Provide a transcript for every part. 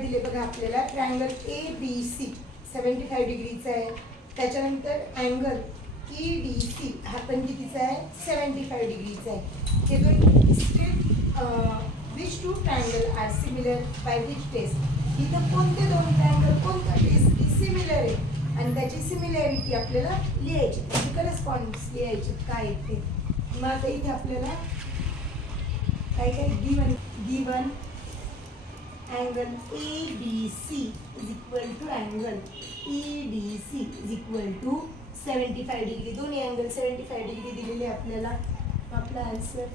दिले बघा आपल्याला, ट्रायंगल ABC 75 डिग्रीचा आहे. त्याच्यानंतर अँगल EDC हा पण कितीचा आहे, 75 डिग्रीचा आहे. हे दोन state which two triangle are similar by which test. इथं कोणते दोन ट्रायंगल कोणता टेस्ट सिमिलर आहे आणि त्याची सिमिलॅरिटी आपल्याला लिहायची, त्याची करस्पॉन्डन्स लिहायची काय आहे ते. मग आता इथे आपल्याला काय काय given angle ABC is equal to angle EDC is equal to 75 degree. दोन्ही अँगल 75 डिग्री दिलेले आपल्याला. आपला answer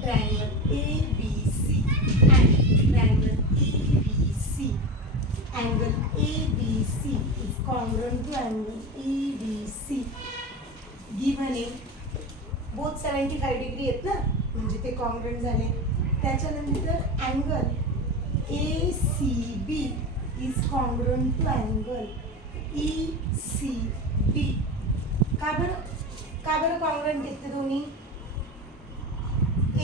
triangle ABC and triangle EDC. Angle ABC is congruent to angle EDC. Given आहे both 75 डिग्री आहेत ना, म्हणजे ते कॉन्ग्रुएंट झाले. त्याच्यानंतर angle ACB is congruent to angle ECB. का बरं कॉन्ग्रुएंट आहेत ते दोन्ही?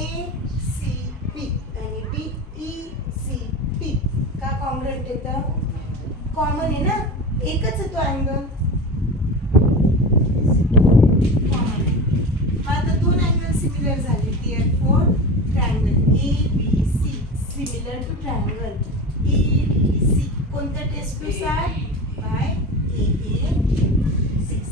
ACB आणि DECB का कॉन्ग्रुएंट येतं? कॉमन आहे ना, एकच आहे तो अँगल, कॉमन आहे. आता दोन अँगल सिमिलर झाले. therefore triangle ABC similar to triangle EDC. कोणत्या टेस्ट नुसार? By AA 6.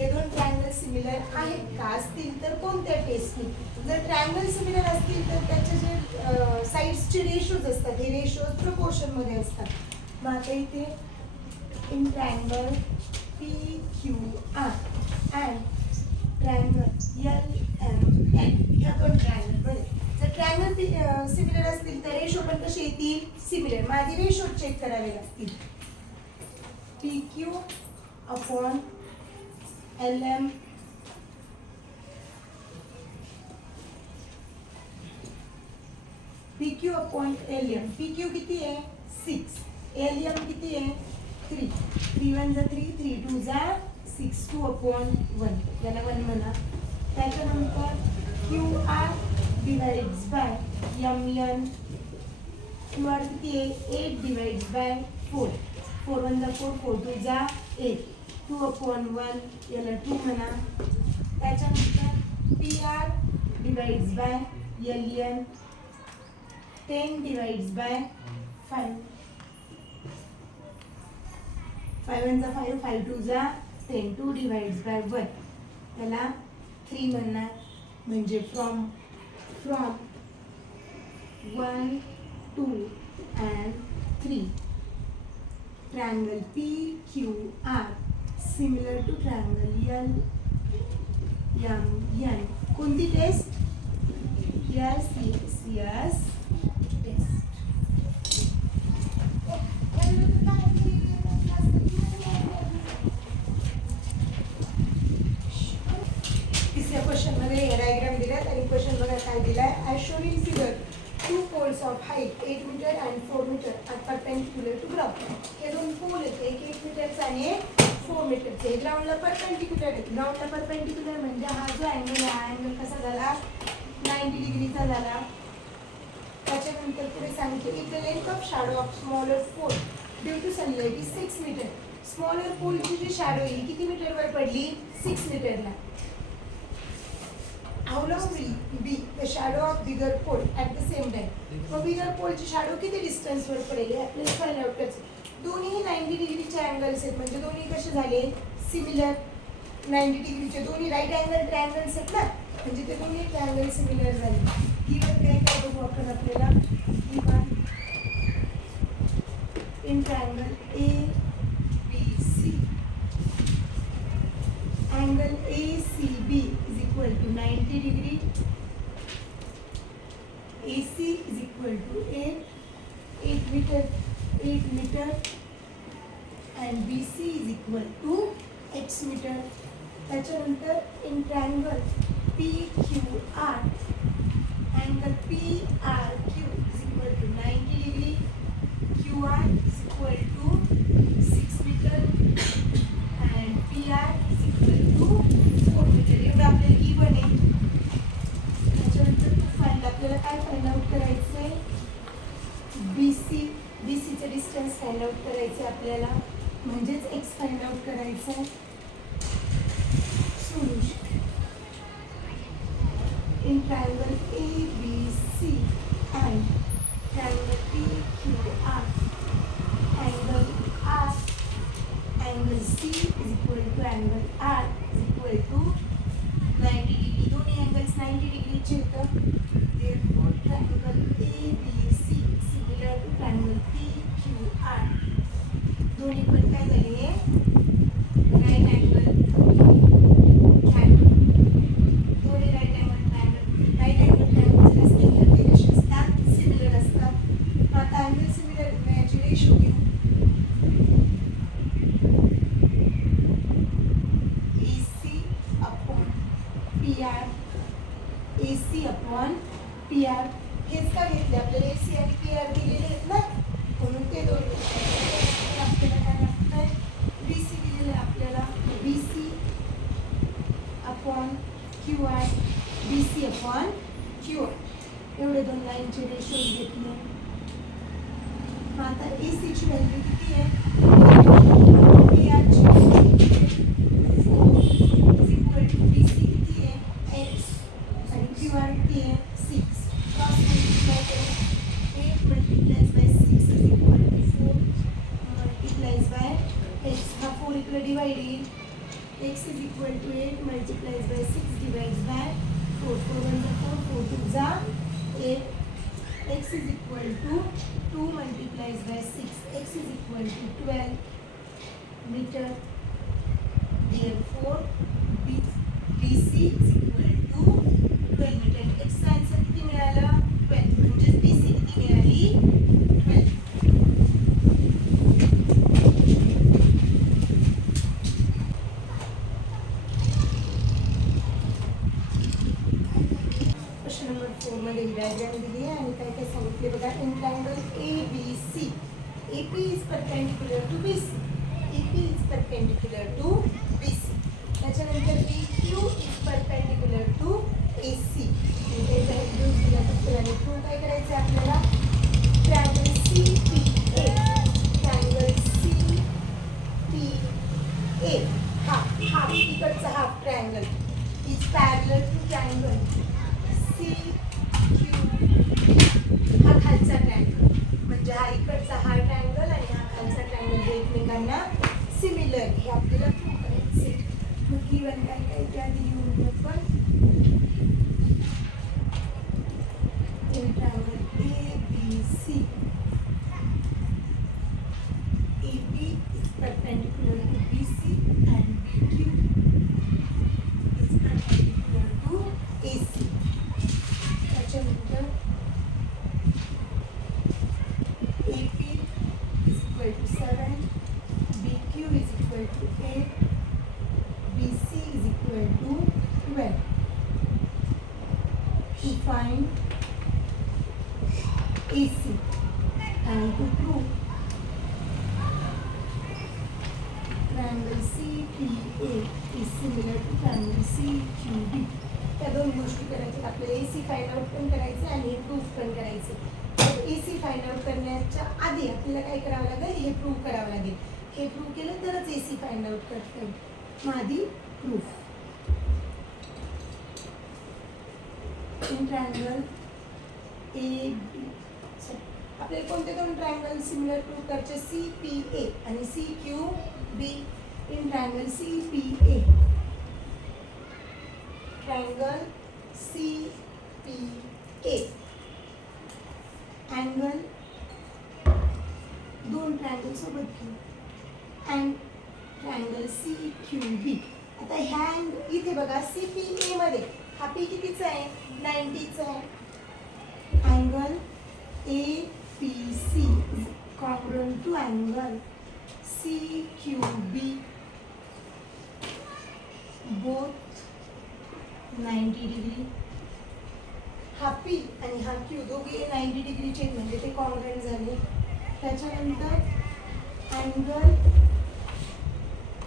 हे दोन ट्रायंगल सिमिलर आहेत का असतील तर कोणत्या टेस्टनी? जर ट्रायंगल सिमिलर असतील तर त्याचे जे साइड्सचे रेशोज असतात, हे रेशोज प्रपोर्शन मध्ये असतात. मग आता इथे in triangle PQR and triangle LMN ह्या दोन ट्रायंगल मध्ये जर ट्रायंगल सिमिलर असतील तर रेशो पण कसे येतील? सिमिलर. माझे रेशो चेक करावे लागतील. PQ upon LM PQ upon LM. PQ किती आहे? 6. LM किती आहे? 3. 3 1 जा 3, 3 2 जा 6, 2 अपॉन 1, याला 1 म्हणा. त्याच्यानंतर QR divides bye MN. QR किती आहे? 8 डिवाइड्स बाय 4. 4 1 जा 4, 4 2 जा 8, 2 अपॉन 1, याला 2 म्हणा. त्याच्यानंतर PR divides bye LN. 10 divides bye 5. 5 1 जा 5, 5 2 जा 10, 2 डिवाइड्स बाय 1, त्याला 3 म्हणणार. म्हणजे from 1 2 and 3 triangle PQR similar to triangle LMN. कोणती टेस्ट? yes test. तिसऱ्या क्वेश्चन मध्ये हे डायग्राम दिलाय आणि क्वेश्चन बघा काय दिलाय. as shown in figure, two poles of height 8 meter and 4 meter are perpendicular to ground. हे दोन पोल आहेत, एक 8 मीटरचा आणि एक 4 मीटरचा. हे ग्राउंडला परपेंडिक्युलर आहे. ग्राउंडला परपेंडिक्युलर म्हणजे हा जो अँगल आहे, हा अँगल कसा झाला? 90 डिग्रीचा झाला. त्याच्यानंतर पुढे सांगितलं की the length of shadow of smaller pole due to sunlight is 6 meter. Smaller पोलची जी शॅडो आहे किती मीटरवर पडली? 6 मीटरला. How long will be the shadow of bigger pole at the same time? मग बिगर पोलची शॅडो किती डिस्टन्स वर पडेल हे आपल्याला फाइंड आउट करायचं. दोन्ही 90 डिग्रीचे अँगल्स आहेत, म्हणजे दोन्ही कसे झाले? सिमिलर. 90 डिग्रीचे दोन्ही राईट अँगल ट्रायंगल्स आहेत ना, म्हणजे ते दोन्ही ट्रायंगल सिमिलर झाले. गिवन काय काय बघू आपण आपल्याला. Given in triangle ABC angle ACB is equal to 90 degree. AC is equal to 8 meter and BC is equal to x meter. त्याच्यानंतर in triangle PQR angle PRQ is equal to 90 degree. QR is equal to 6 meter and PR is equal to 4 meter. एवढं आपल्याला given आहे. त्याच्यानंतर find आपल्याला काय find out करायचं आहे? BCचं distance find out करायचं आहे आपल्याला, म्हणजेच X फाइंड आउट करायचं आहे. Solution in triangle ABC and triangle PQR, angle R, angle C is equal to angle R is equal to 90 degree. दोन्ही angles 90 degree चे येतात. Therefore triangle ABC similar to triangle PQR. दोन्ही पण काय झाले? right angle triangle. दोन्ही right angle triangle. right angle triangle चे असलेले ते कसे असतात? सिमिलर असतात. आता angle similar याची रेशो घेऊ. AC upon PR. हेच का घेतले? आपल्याला AC आणि PR दिलेले आहेत ना, म्हणून ते दोन आपल्याला काय लागतंय? BC दिलेलं आहे आपल्याला. BC upon QR, BC upon QR. एवढे दोन लाईनचे रेशोज घेतले. आता AC ची व्हॅल्यू किती आहे? PR ची व्हॅल्यू किती आहे? 4 is equal to BC किती आहे? X आणि QR किती आहे? 6. क्रॉस मल्टिप्लाय करू. 8 multiplies by 6 is equal to 4 multiplies by X. हा 4 इकडे डिवाइड येईल. X is equal to 8 multiplies by 6 divides by 4. 4 1 जा 4, 4 2 जा 8. X is equal to 2 multiplies by 6. X is equal to 12 meter. Therefore BC is equal to 12 meter. X चा answer किती मिळाला? 12. म्हणजे BC किती मिळाली? 12. क्वेश्चन नंबर 4 मध्ये ही डायग्राम दिली आहे आणि काय काय सांगितले बघा. In triangle ABC, AP is perpendicular to BC. EP is perpendicular to BC. त्याच्यानंतर BQ is perpendicular to AC. म्हणजे व्हॅल्यूज दिल्या तर आणि प्रूव्ह काय करायचं आहे आपल्याला? Triangle CPA, triangle CPA half इकडचा half triangle is parallel to triangle CQB. हा खालचा ट्रायंगल, म्हणजे हा इकडचा हा ट्रायंगल आणि हा खालचा ट्रायंगल हे एकमेकांना सिमिलर. हे आपल्याला प्रूव्ह करायचे. मग गिवन काय काय त्या लिहून आपण in triangle ABC, AP is perpendicular to BC and BQ is perpendicular to AC. त्याच्यानंतर AP is equal to 7, BQ is equal to 8, BC is equal to 12. To find AC and to prove triangle CPA is similar to triangle CQB. त्या दोन गोष्टी करायच्या. आपल्याला AC find out पण करायचं आणि हे प्रूफ पण करायचं. तर AC फाइंड आउट करण्याच्या आधी आपल्याला काय करावं लागेल? हे प्रूव्ह करावं लागेल. हे प्रूव्ह केलं तरच AC फाइंड आउट करता येईल. मग आधी प्रूफ. इन ट्रायंगल आपल्याला कोणते दोन ट्रायंगल सिमिलर प्रूव्ह करायचे? CPA आणि CQB. In triangle CPA, triangle CPA angle दोन ट्रायंगल सोबत घेऊ अँड ट्रायंगल CQB. आता ह्या इथे बघा CPA मध्ये हा P कितीचा आहे? 90चा आहे. Angle APC congruent to angle CQB, both 90 degree. हा P आणि हा Q दोघे 90 डिग्रीचे म्हणजे ते कॉन्ग्रुएंट झाले. त्याच्यानंतर angle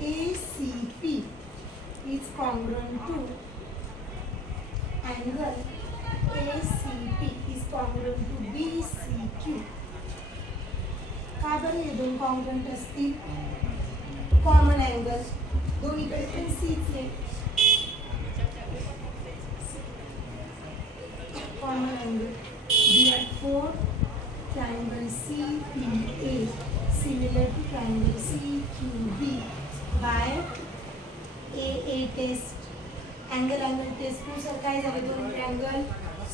ACP is congruent to angle ACP is congruent to BCQ. का बरं हे दोन कॉन्ग्रुएंट असतील? कॉमन अँगल दोन्हीकडे पण सीच आहे. Common angle therefore triangle CPA similar to triangle CQB by AA test. Angle test नुसार काय झाले? दोन ट्रायंगल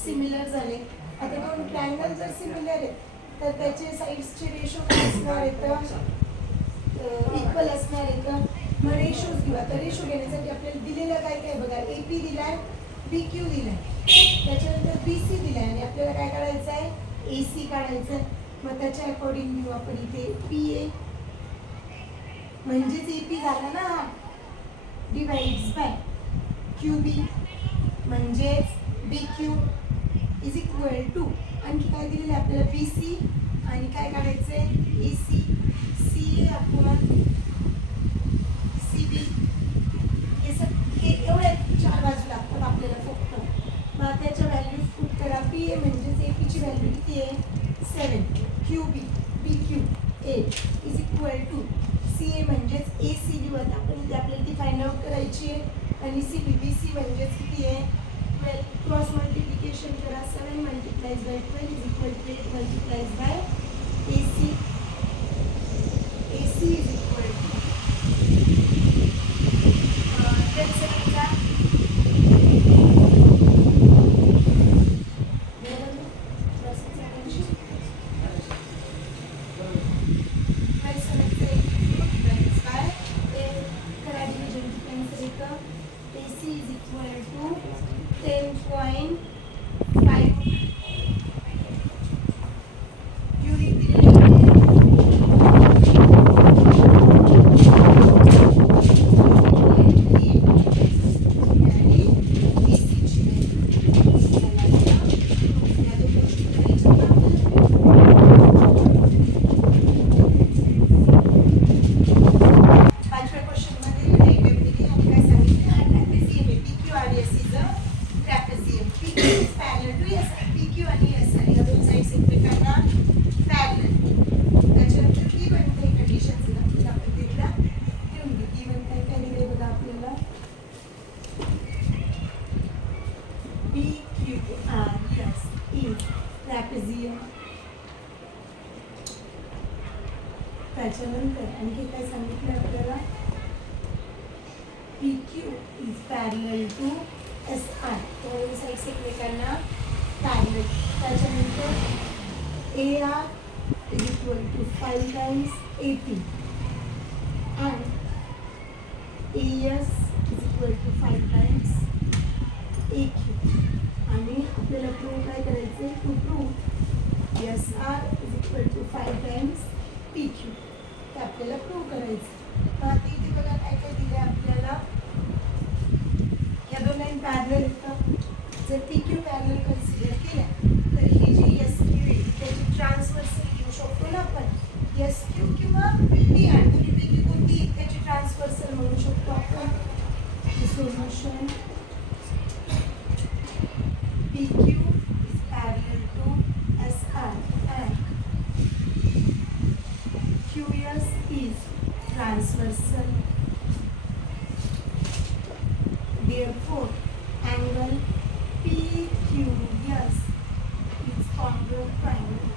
सिमिलर झाले. आता दोन ट्रायंगल जर सिमिलर आहेत तर त्याचे साइड्सचे रेशो काय असणार आहेत? इक्वल असणार आहेत. मग रेशोज घेऊ. आता रेशो घेण्यासाठी आपल्याला दिलेलं काय काय बघा. AP दिलाय, BQ दिलाय, त्याच्यानंतर BC दिलाय आणि आपल्याला काय काढायचं आहे? AC काढायचं आहे. मग त्याच्या अकॉर्डिंग घेऊ आपण इथे PA म्हणजेच AP झाला ना हा, डिवाइड्स बाय QB म्हणजेच BQ इज इक्वल टू आणखी काय दिलेलं आहे आपल्याला? BC आणि काय काढायचं आहे? AC CA upon CB. हे एवढ्या चार बाजू लागतात आपल्याला फक्त. मग त्याच्या व्हॅल्यूज पुट करा. PA म्हणजेच AP ची व्हॅल्यू किती आहे? 7. QB BQ A is equal to CA म्हणजेच AC लिहू. आपण इथे आपल्याला ती फाइंड आउट करायची आहे. आणि CB BC म्हणजेच किती आहे? 12. क्रॉस मल्टिप्लिकेशन करा. 7 multiplies by 12 is equal to 8 multiplies by AC. AC is equal to 10 सेकंडचा AC is equal to 10.5. Unit trapezium. त्याच्यानंतर आणखी काय सांगितलं आपल्याला? PQ is parallel to SR. दोन साइड्स एकमेकांना पॅरलल. त्याच्यानंतर AR is equal to 5 times AP and AS is equal to 5 times AQ. आणि आपल्याला प्रूव्ह काय करायचं आहे? To prove SR is equal to 5 times PQ. ते आपल्याला प्रूव्ह करायचं. आता इथे बघा काय काय दिलं आहे आपल्याला. या दोन लाईन पॅरलल येतात. जर PQ पॅरलल कन्सिडर केल्या तर ही जी SQ आहे त्याची ट्रान्सव्हर्सल घेऊ शकतो ना आपण. SQ किंवा PR दोन्हीपैकी कोणती त्याची ट्रान्सव्हर्सल म्हणू शकतो आपण. Solution PQ is parallel to SR and QS is transversal. Therefore, angle PQS is congruent triangle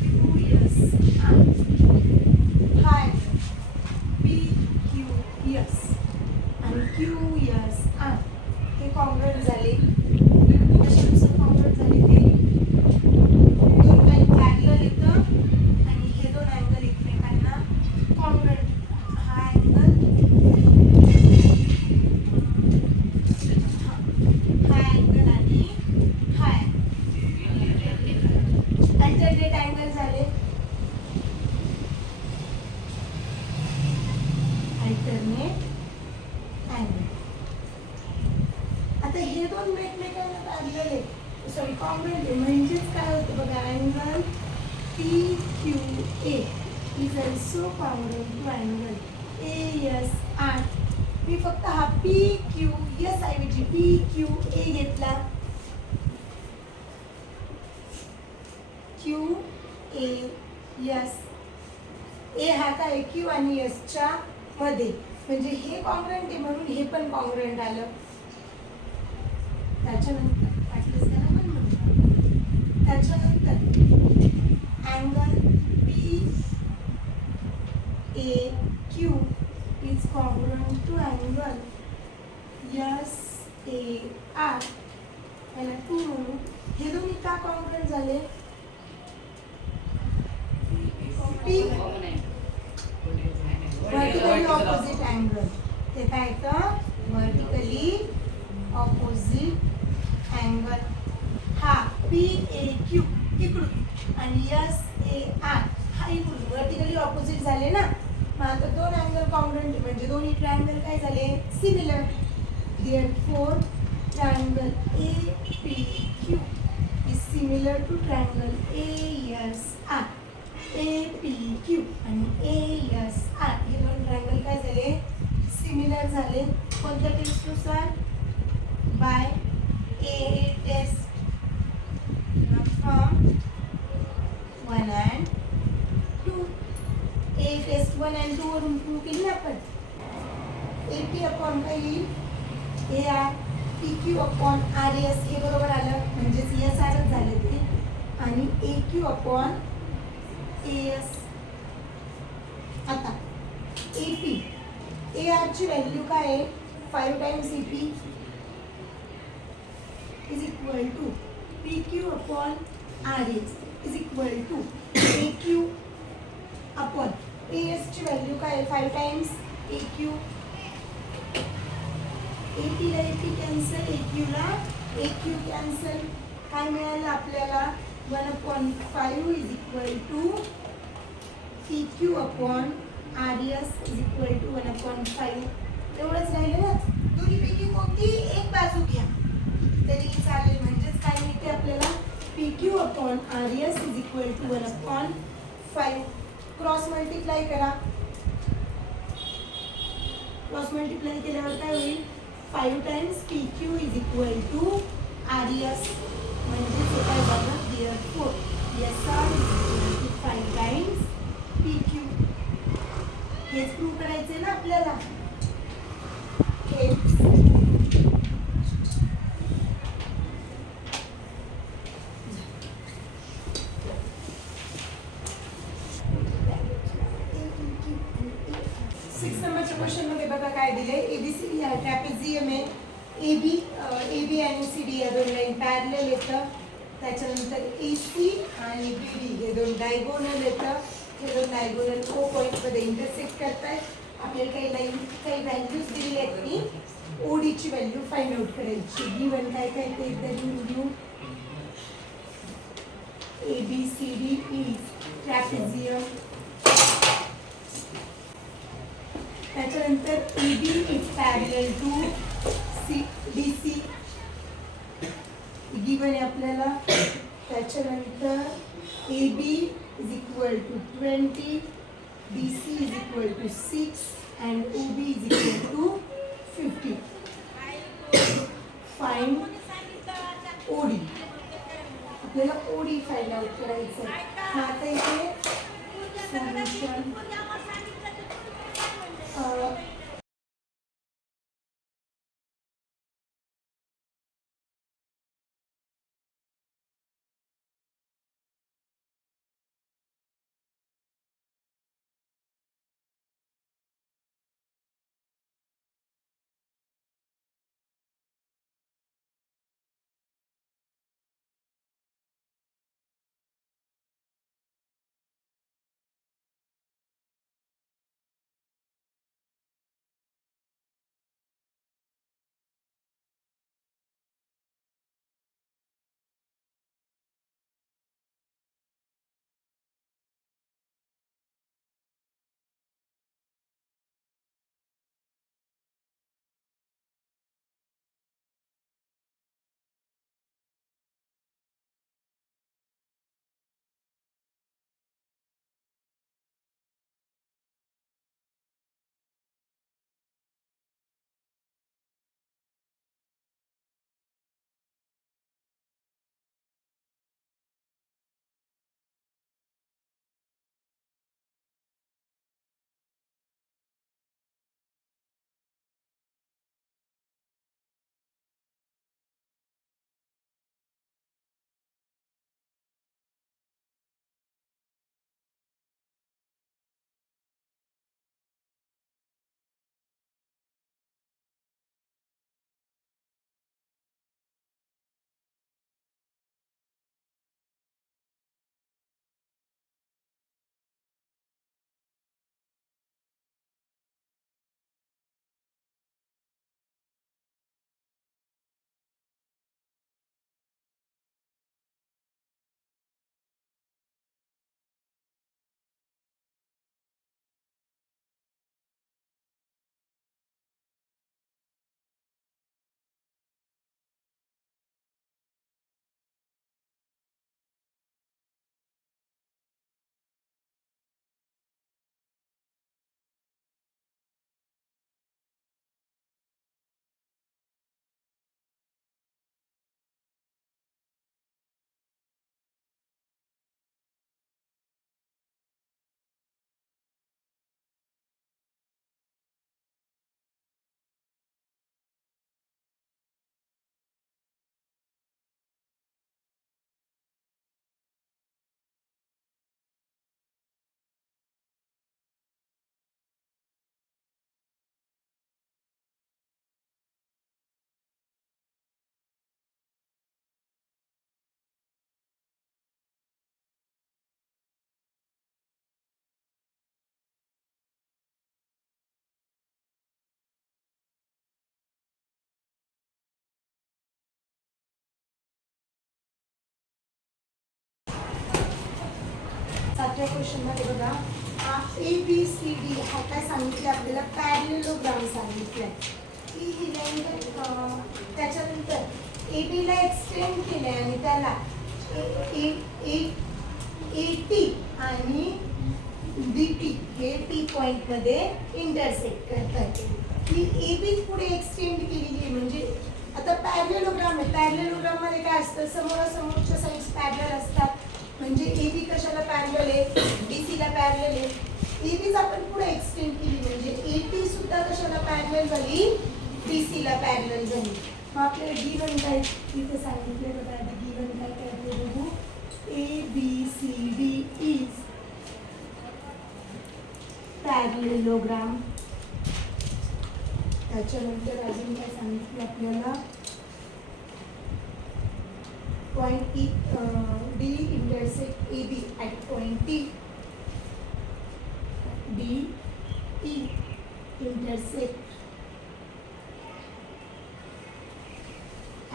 QS and high PQS and QS and हे congruent झाले. आता हे दोन एकमेकांना पॅरलल आहे, सॉरी कॉन्ग्रुएंट आहे. म्हणजेच काय होतं बघा, angle PQA is also congruent to angle ASR. मी फक्त हा PQS ऐवजी PQA घेतला. QAS ए हा काय Q आणि S च्या मध्ये, म्हणजे हे कॉन्ग्रुएंट आहे म्हणून हे पण कॉन्ग्रुएंट आलं. त्याच्यानंतर angle PAQ is congruent to angle SAR. याला 2 म्हणू. हे दोन्ही का कॉन्ग्रुएंट झाले? Vertically opposite angle. ते काय येतं? Vertically opposite angle. हा PAQ इकडून आणि SAR हा इकडून वर्टिकली ऑपोजिट झाले ना. मग आता दोन अँगल कॉन्ग्रुएंट म्हणजे दोन्ही ट्रायंगल काय झाले? Similar. Therefore triangle APQ is similar to triangle ASR. APQ आणि ASR हे दोन ट्रायंगल काय झाले? सिमिलर झाले. कोणत्या टेस्टनुसार? By AA test from 1 and 2. A test 1 and 2 वरून प्रूव्ह केली आपण. AP अपॉन काय येईल? AR PQ अपॉन RS हे बरोबर आलं, म्हणजेच SRच झाले ते. आणि AQ अपॉन AS. आता AP AR ची व्हॅल्यू काय आहे? 5 times AP is equal to PQ upon RS is equal to AQ upon AS ची व्हॅल्यू काय आहे? 5 टाइम्स AQ. AP ला AP कॅन्सल, AQ ला AQ कॅन्सल. काय मिळालं आपल्याला? 1/5 is equal to PQ upon RS is equal to 1/5. एवढंच राहिलं ना. दोन्हीपैकी कोणती एक बाजू घ्या तरी चालेल. म्हणजेच काय मिळते आपल्याला? PQ upon RS is equal to 1/5. Cross multiply करा. क्रॉस मल्टिप्लाय केल्यावर काय होईल? 5 times PQ is equal to RS. म्हणजे ते काय झालं? Therefore SR is equal to 5 times PQ. हेच प्रूव्ह करायचे ना आपल्याला. सिक्स नंबरच्या क्वेश्चन मध्ये बघा काय दिले. ABCD हा ट्रॅपेझियम आहे. AB आणि CD या दोन लाईन पॅरलल येतं. त्याच्यानंतर AC आणि BD हे दोन डायगोनल येतं. हे दोन डायगोनल O पॉइंट मध्ये इंटरसेक्ट करतायत. आपल्याला काही व्हॅल्यूज दिलेल्या आहेत की OD ची व्हॅल्यू फाइंड आउट करायची. गिवन काय काय ते एकदा लिहून घेऊ. ABCD is trapezium. त्याच्यानंतर AB is parallel to DC given आहे आपल्याला. त्याच्यानंतर AB is equal to 20, DC is equal to 6 and OB is equal to 50. Find OD. आपल्याला OD फाइंड आउट करायचं आहे. आता इथे सोल्युशन 4थ्या क्वेश्चनमध्ये बघा ABCD हा काय सांगितलं आपल्याला पॅरलेलोग्राम सांगितलंय की ही लाईन त्याच्यानंतर AB ला एक्सटेंड केलंय आणि त्याला AT आणि BT हे T पॉइंट मध्ये इंटरसेक्ट करतात. ही AB पुढे एक्सटेंड केलेली आहे म्हणजे आता पॅरलेलोग्राम आहे. पॅरलेलोग्राम मध्ये काय असतं समोरासमोरच्या साइड्स पॅरलल असतात म्हणजे AB कशाला पॅरलल आहे DC ला पॅरलल आहे. AB आपण पुढे एक्सटेंड केली म्हणजे AT सुद्धा कशाला पॅरलल झाली DC ला पॅरलल झाली. मग आपल्याला गिवन काय इथे सांगितले बघा आधी गिवन काय काय बघू ABCD इज पॅरलेलोग्राम. त्याच्यानंतर अजून काय सांगितलं आपल्याला point D intersect AB at point T. DE intersect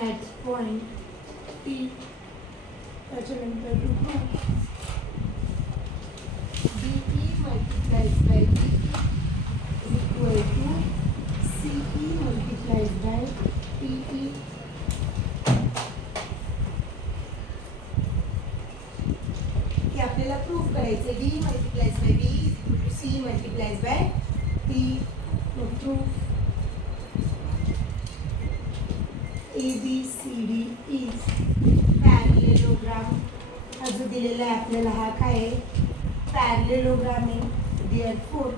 at point T. त्याच्यानंतर DE multiplies by DE is equal to CE multiplies by PE. हे आपल्याला प्रूफ करायचे D multiplies by B is equal to C multiplies by P. Proof ABCD is parallelogram. हा जो दिलेला आहे आपल्याला हा काय आहे पॅरलेलोग्राम आहे. Therefore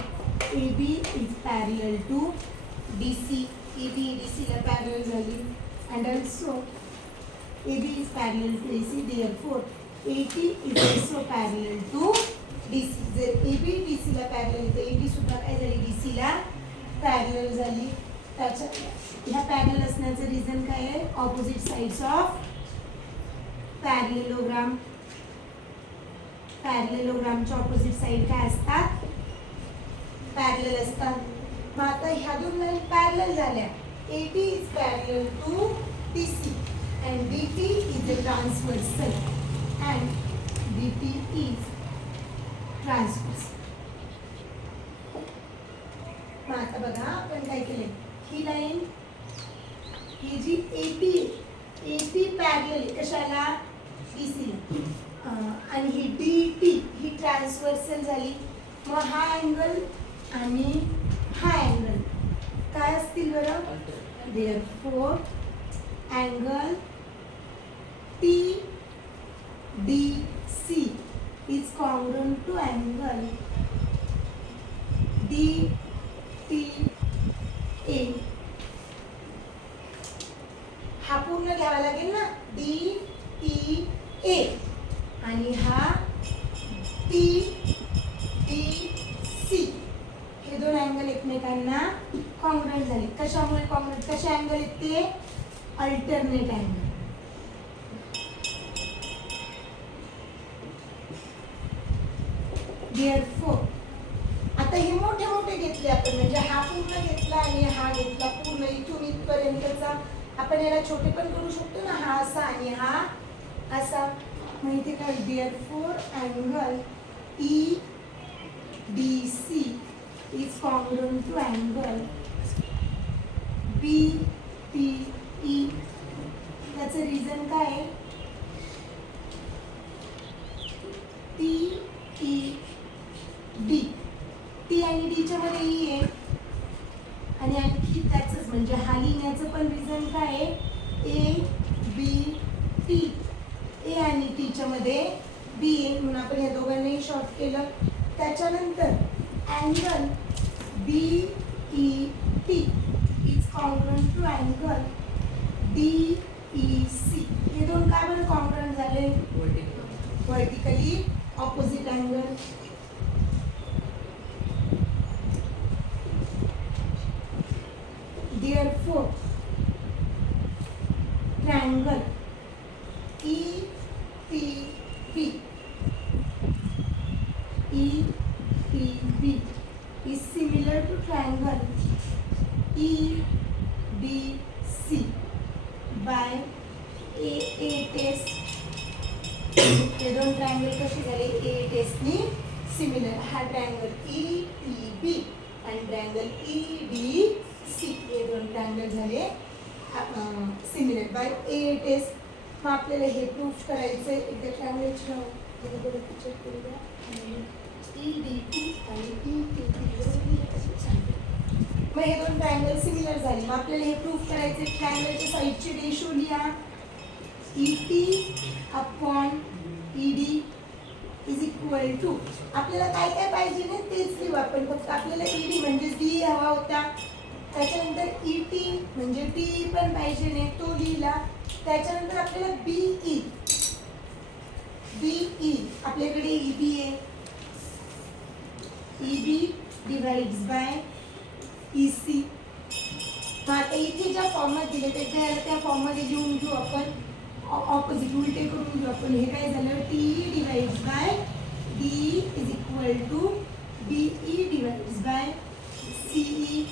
AB is parallel to DC. AB DC ला पॅरलल झाली and also AB is parallel to AC. Therefore AT is also parallel to DC. जर AB DC ला पॅरलल तर AT सुद्धा काय झाली DC ला पॅरलल झाली. त्याच्या ह्या पॅरलल असण्याचं रिझन काय आहे ऑपोजिट साइड्स ऑफ पॅरलेलोग्राम. पॅरलेलोग्रामच्या ऑपोजिट साइड काय असतात पॅरलल असतात. मग आता ह्या दोन लाईन पॅरलल झाल्या. AT is parallel to DC and DT is a transversal and DT is transverse. मग आता बघा आपण काय केले ही लाईन ही जी AP पॅरलल कशाला DC ला आणि ही DT ही ट्रान्सव्हर्सल झाली. मग हा अँगल आणि हा अँगल काय असतील बरं therefore angle TDC is congruent to angle DTA. हा पूर्ण घ्यावा लागेल ना DTA आणि हा TDC. हे दोन अँगल एकमेकांना कॉन्ग्रुएंट झाले. कशामुळे कॉन्ग्रुएंट कसे अँगल आहेत ते अल्टरनेट अँगल. Therefore आता हे मोठे मोठे घेतले आपण म्हणजे हा पूर्ण घेतला आणि हा घेतला पूर्ण इथून इथपर्यंतचा. आपण याला छोटे पण करू शकतो ना हा असा आणि हा असा. मग इथे काय therefore angle EDC is congruent to angle BTE. त्याचं रिझन काय आहे TED T आणि D च्या मध्ये E आहे आणि आणखी त्याचंच म्हणजे हा लिहिण्याचं पण रिझन काय आहे ABT. A आणि T च्या मध्ये B आहे म्हणून आपण या दोघांनाही शॉर्ट केलं. त्याच्यानंतर angle BET is congruent to angle DEC. हे दोन काय बरं कॉन्ग्रुएंट झाले vertically opposite angle. Therefore triangle ETB is similar to triangle EDC by AA test हे दोन ट्रायंगल कसे झाले ए टेस्टनी सिमिलर. हा ट्रायंगल ई टी बी आणि ट्रायंगल ई डी सी हे दोन ट्रायंगल झाले सिमिलर बाय ए टेस्ट. मग आपल्याला हे प्रूफ करायचं एकदा ट्रायंगलची पिक्चर करूया ई डी टी आणि ई टी टी. मग हे दोन ट्रायंगल सिमिलर झाले. मग आपल्याला हे प्रूफ करायचे ट्रायंगलच्या साईडची रेशो लिहा E T upon E D is equal to. आपल्याला काय काय पाहिजे ना तेच लिहू आपण. फक्त आपल्याला ई डी म्हणजे डी हवा होता. त्याच्यानंतर ई टी म्हणजे टी पण पाहिजे नाही तो लिहिला. त्याच्यानंतर आपल्याला बीई बीई आपल्याकडे ई बी आहे. E B divides by E C. आता इथे ज्या फॉर्ममध्ये दिले त्या फॉर्ममध्ये लिहून घेऊ आपण. ऑपोजिट उलटे करून घेऊ आपण. हे काय झालं T divides by D is equal to B E divides by C E.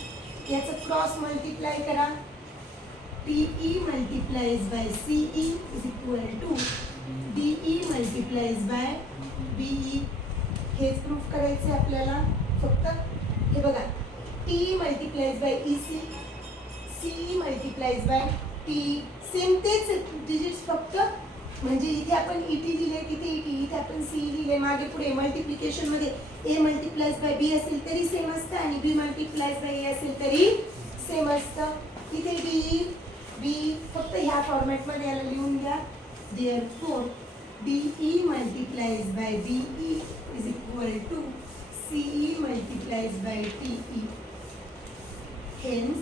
याचं क्रॉस मल्टिप्लाय करा. T E multiplies by C E is equal to D E multiplies by B E. हेच प्रूफ करायचं आपल्याला. फक्त हे बघा T multiplies by E C C E multiplies by T same तेच digits फक्त म्हणजे इथे आपण ई टी लिहिले तिथे ई टी इथे आपण सी लिहिले. मागे पुढे मल्टिप्लिकेशनमध्ये ए मल्टिप्लाइज बाय बी असेल तरी सेम असतं आणि बी मल्टिप्लाइज बाय ए असेल तरी सेम असतं. इथे डी बी फक्त ह्या फॉर्मॅटमध्ये याला लिहून घ्या. Therefore D E multiplies by B E is equal to C E multiplies by T E. Hence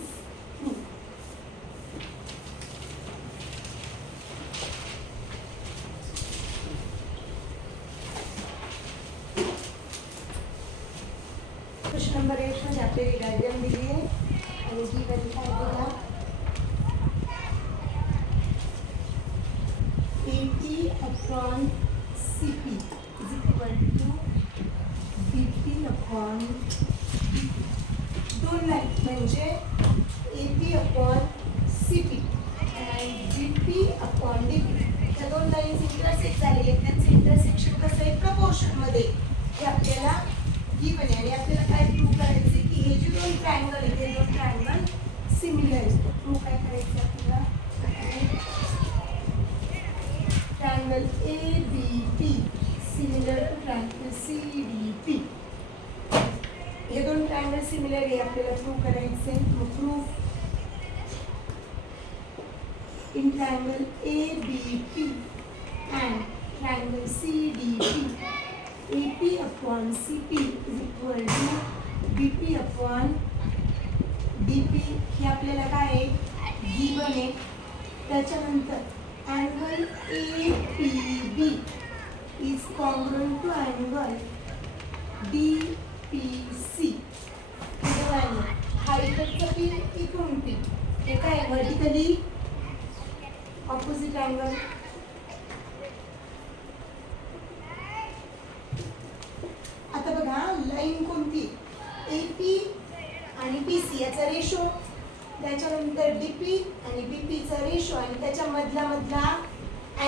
question number 8 मध्ये आपल्याला डायग्राम दिली आहे आणि ही व्हॅल्यू काय बघा AP upon CP is equal to BP upon DP. दोन लाईन म्हणजे AP अपॉन CP आणि BP अपॉन DP. त्या दोन लाईन्स इंटरसेक्ट झालेले आहेत. त्यांचं इंटरसेक्शन कसं आहे प्रपोर्शनमध्ये हे आपल्याला गिवन आहे. आणि आपल्याला काय प्रूव्ह करायचे की हे जे दोन ट्रायंगल आहेत ते दोन ट्रायंगल सिमिलर आहेत. प्रूव्ह काय करायचं आपल्याला triangle A B P similar to triangle C D P. हे दोन ट्रायंगल सिमिलर आहे आपल्याला प्रूव्ह करायचे. Proof in triangle A B P and triangle C D P AP upon CP is equal to BP upon DP. हे आपल्याला काय आहे given आहे. त्याच्यानंतर angle APB is congruent to angle DPC. हा इकडचा पी इकडून पी हे काय व्हर्टिकली ऑपोजिट अँगल. आता बघा लाईन कोणती AP आणि BC याचा रेशो. त्याच्यानंतर DP आणि BP चा रेशो आणि त्याच्या मधला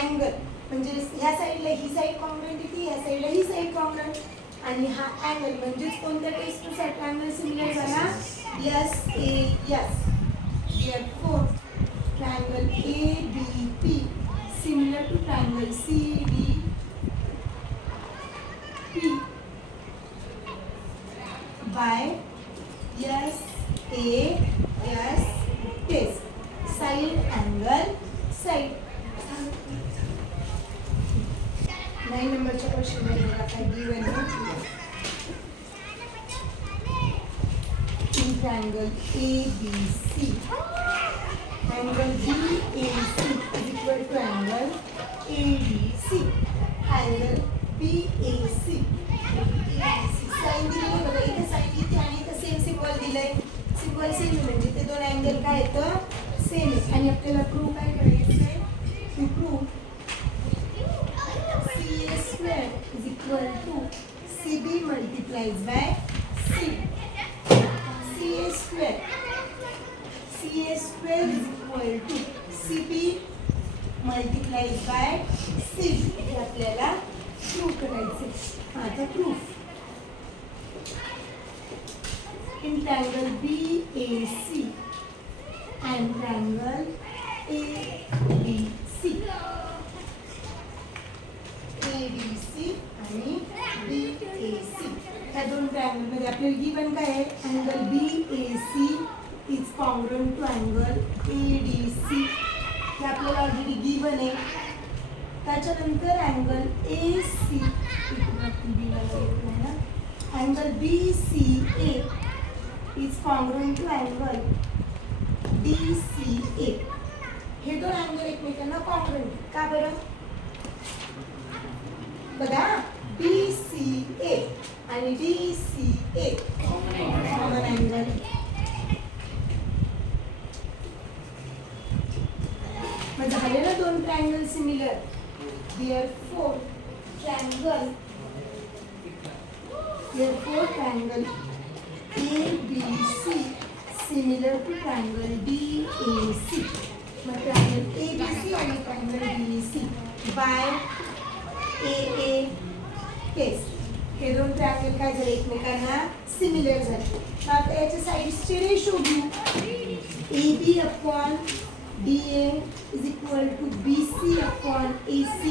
अँगल म्हणजे ह्या साईडला ही साईड कॉन्ग्रुएंट येते ह्या साईडला ही साईड कॉन्ग्रुएंट. आणि हा अँगल म्हणजेच कोणत्या टेस्टनुसार ट्रायंगल सिमिलर झाला SAS. Therefore triangle ABP similar to triangle CDP by SAS test. Side angle side. 9 नंबरच्या क्वेश्चन मध्ये बघा काय गिवन आहे. In triangle ABC angle BAC is equal to angle ADC. Angle BAC sign दिली बघा इथे sign इथे आणि इथे सेम सिम्बॉल दिलाय. सिम्बॉल सेम म्हणजे ते दोन अँगल काय येतं सेम आहे. आणि आपल्याला प्रूव्ह काय करायचं आहे to prove CA square is equal to CB multiplies by C. CA square is equal to CB multiplies by C. हे आपल्याला प्रूव्ह करायचे. हा आता proof. In triangle BAC and triangle ABC आणि BAC या दोन ट्रायंगल मध्ये आपल्याला गिवन काय आहे? Angle BAC is congruent to angle ADC हे आपल्याला ऑलरेडी गिवन आहे. त्याच्यानंतर angle AC angle BCA is congruent to angle DCA. हे दोन अँगल एकमेकांना कॉन्ग्रुएंट. का बरं? बघा BCA आणि DCA कॉमन अँगल. मग झाले ना दोन triangle similar. therefore triangle ABC similar to triangle DAC. मग triangle ABC आणि triangle DAC by AA test हे दोन ट्रायंगल काय झाले? एकमेकांना सिमिलर झाले. आता याच्या साइड्सचे रेशो घेऊ. AB upon DA is equal to BC upon AC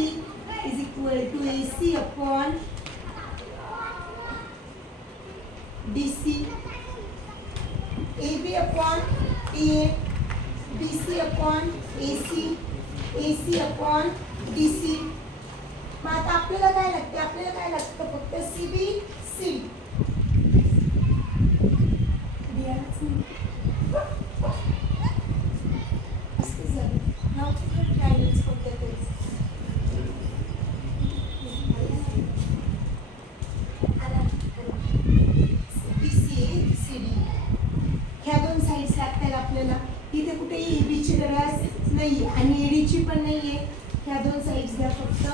is equal to AC upon DC. AB upon DA, BC upon AC, AC upon DC. मग आता आपल्याला काय लागते? आपल्याला काय लागतं? फक्त CB CD. Now triangles कोणते ते? BCA CD ह्या दोन साइड्स लागतात आपल्याला. इथे कुठे AB ची गरज नाहीये आणि AD ची पण नाहीये. ह्या दोन साइड्स घ्या फक्त.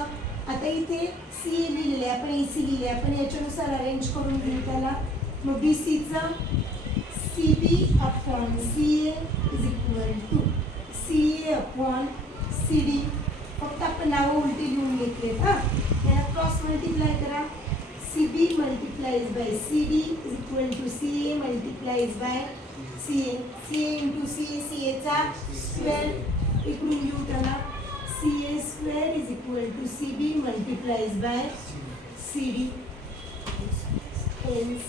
आता इथे CA लिहिलेले आपण AC लिहिले आपण याच्यानुसार अरेंज करून घेऊ त्याला. मग BC चं CB upon CA is equal to CA upon CD. फक्त आपण नावं उलटी लिहून घेतलेत. हां याला क्रॉस मल्टिप्लाय करा. CB multiplies by CD is equal to CA multiplies by CA. CA into CA CA चा स्क्वेअर इकडून लिहू त्याला. CA square is equal to CB multiplies by CD. Hence